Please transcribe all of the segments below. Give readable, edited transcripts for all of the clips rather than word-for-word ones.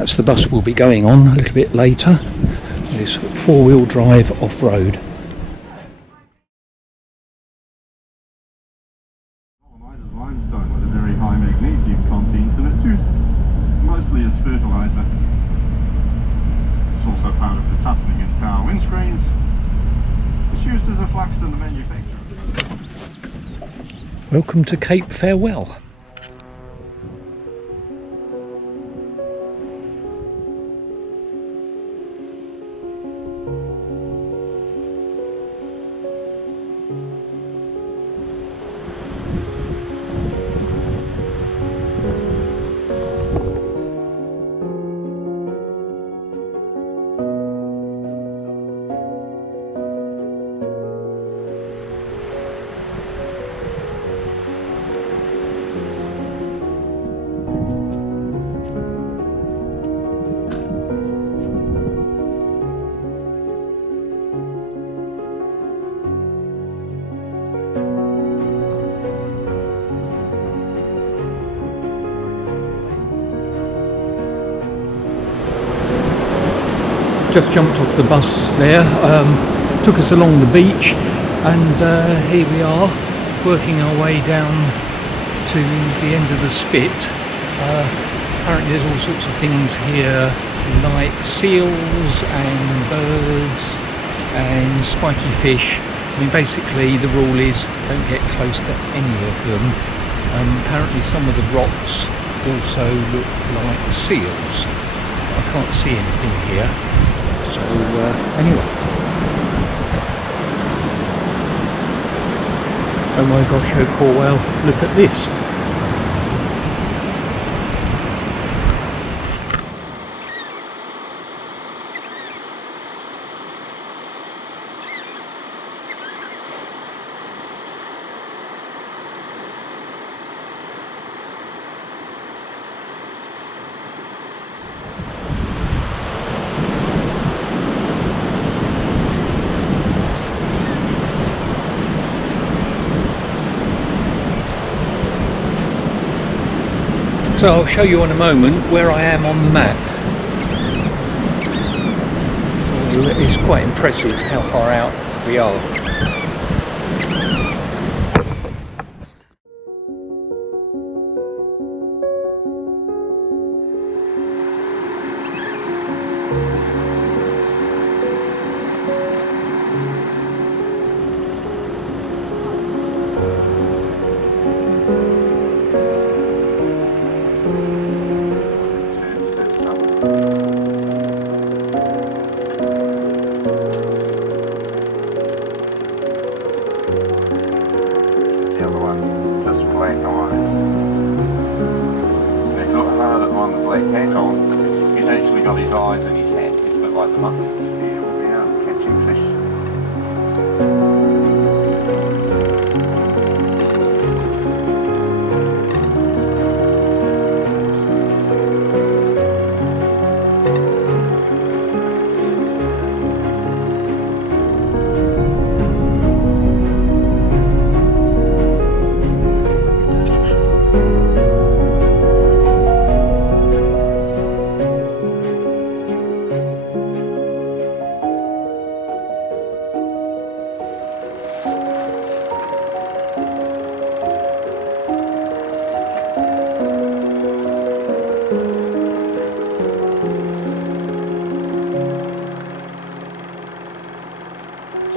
That's the bus we'll be going on a little bit later. It's 4-wheel drive off-road. Limestone with a very high magnesium content, and it's used mostly as fertiliser. It's also part of the toughening in car windscreens. It's used as a flux in the manufacture. Welcome to Cape Farewell. Just jumped off the bus there, took us along the beach, and here we are working our way down to the end of the spit. Apparently there's all sorts of things here like seals and birds and spiky fish. I mean, basically the rule is don't get close to any of them. Apparently some of the rocks also look like seals. I can't see anything here. So anyway, oh my gosh, oh poor whale, look at this. So I'll show you in a moment where I am on the map. So it's quite impressive how far out we are. He's actually got his eyes in his head. It's a bit like the muttons. He will be out catching fish.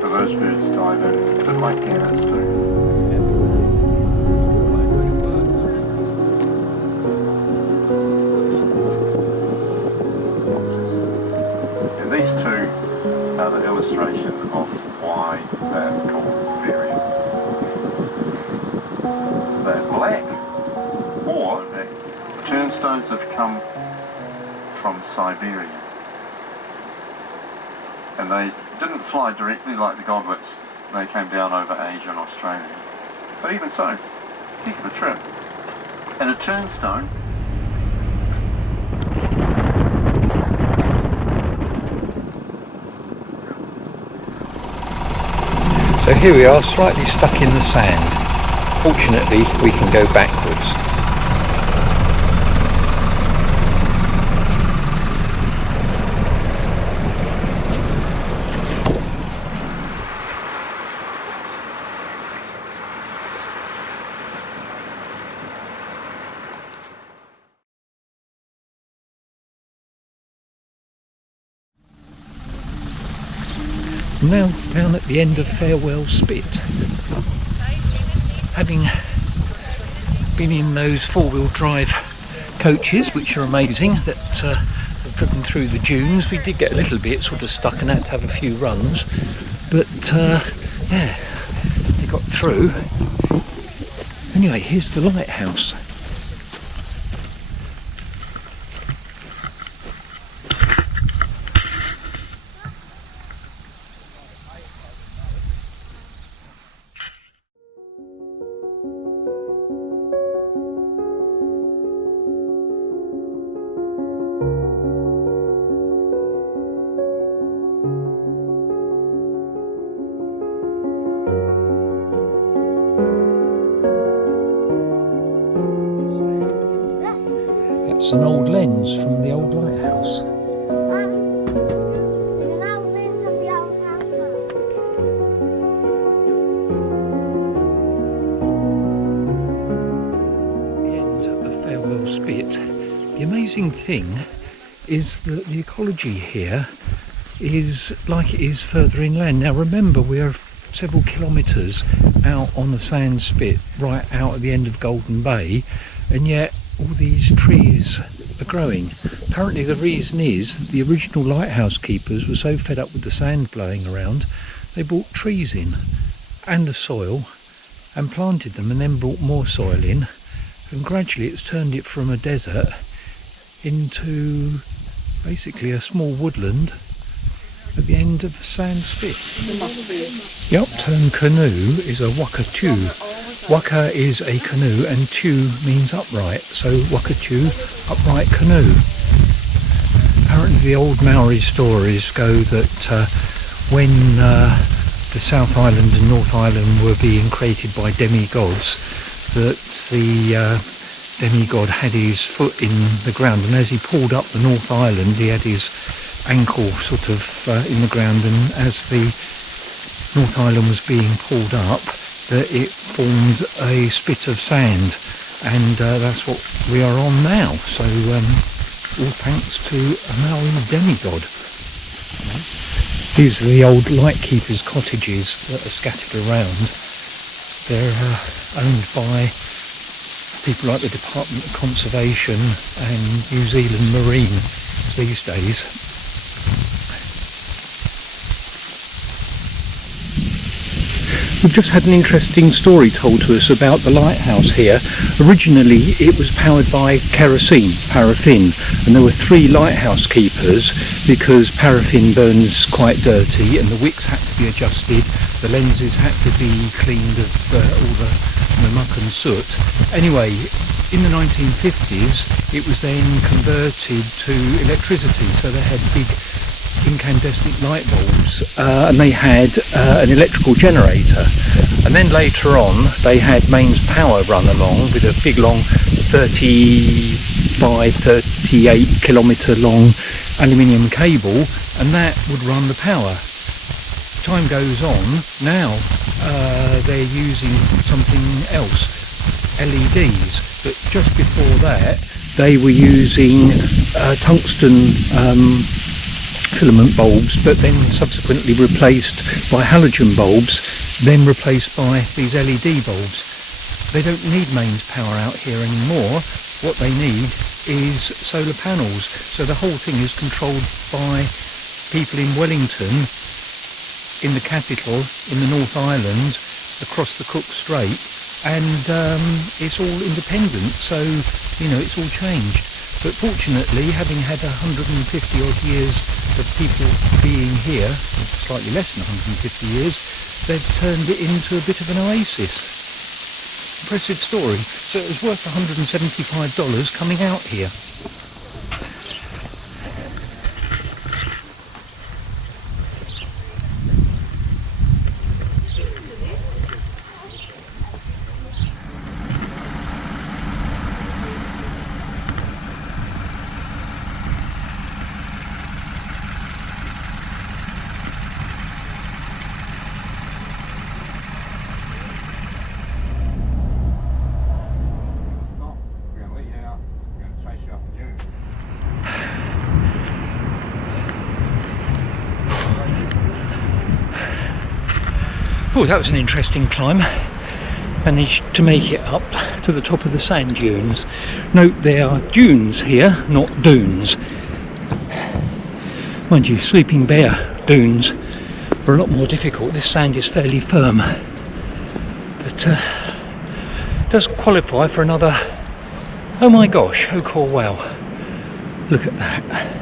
So those birds dive in, a bit like cannons too. And these two are the illustration of why they're called variant. They're black, or the turnstones have come from Siberia. And they didn't fly directly like the godwits, they came down over Asia and Australia. But even so, heck of a trip. And a turnstone. So here we are, slightly stuck in the sand. Fortunately, we can go backwards. I'm now down at the end of Farewell Spit. Having been in those four-wheel drive coaches, which are amazing, that have driven through the dunes, we did get a little bit sort of stuck and had to have a few runs, but yeah, we got through. Anyway, here's the lighthouse. It's an old lens from the old lighthouse. The end of Farewell Spit. The amazing thing is that the ecology here is like it is further inland. Now remember, we are several kilometres out on the sand spit, right out at the end of Golden Bay, and yet all these trees are growing. Apparently the reason is that the original lighthouse keepers were so fed up with the sand blowing around, they brought trees in and the soil and planted them, and then brought more soil in, and gradually it's turned it from a desert into basically a small woodland at the end of the sand spit. The upturned canoe is a waka-chew. Waka is a canoe and chew means upright, so waka-chew, upright canoe. Apparently the old Maori stories go that when the South Island and North Island were being created by demigods, that the demigod had his foot in the ground, and as he pulled up the North Island he had his ankle sort of in the ground, and as the North Island was being pulled up, that it formed a spit of sand, and that's what we are on now. So all thanks to a Maori demigod. These are the old lightkeepers' cottages that are scattered around. They're owned by people like the Department of Conservation and New Zealand Marine these days. We've just had an interesting story told to us about the lighthouse here. Originally it was powered by kerosene, paraffin, and there were 3 lighthouse keepers because paraffin burns quite dirty and the wicks had to be adjusted, the lenses had to be cleaned of all the muck and soot. Anyway, in the 1950s it was then converted to electricity, so they had big incandescent light bulbs and they had an electrical generator, and then later on they had mains power run along with a big long 30 by 38 kilometre long aluminium cable, and that would run the power. Time goes on, now they're using something else, LEDs, but just before that they were using tungsten filament bulbs, but then subsequently replaced by halogen bulbs, then replaced by these LED bulbs. They don't need mains power out here anymore. What they need is solar panels. So the whole thing is controlled by people in Wellington, in the capital, in the North Island, across the Cook Strait, and it's all independent, so you know it's all changed. But fortunately, having had 150 odd years of people being here, slightly less than 150 years, they've turned it into a bit of an oasis. Impressive story. So it was worth $175 coming out here. Oh, that was an interesting climb. Managed to make it up to the top of the sand dunes. Note there are dunes here, not dunes. Mind you, Sleeping Bear dunes are a lot more difficult. This sand is fairly firm, but does qualify for another. Oh my gosh, oh cool, wow, look at that.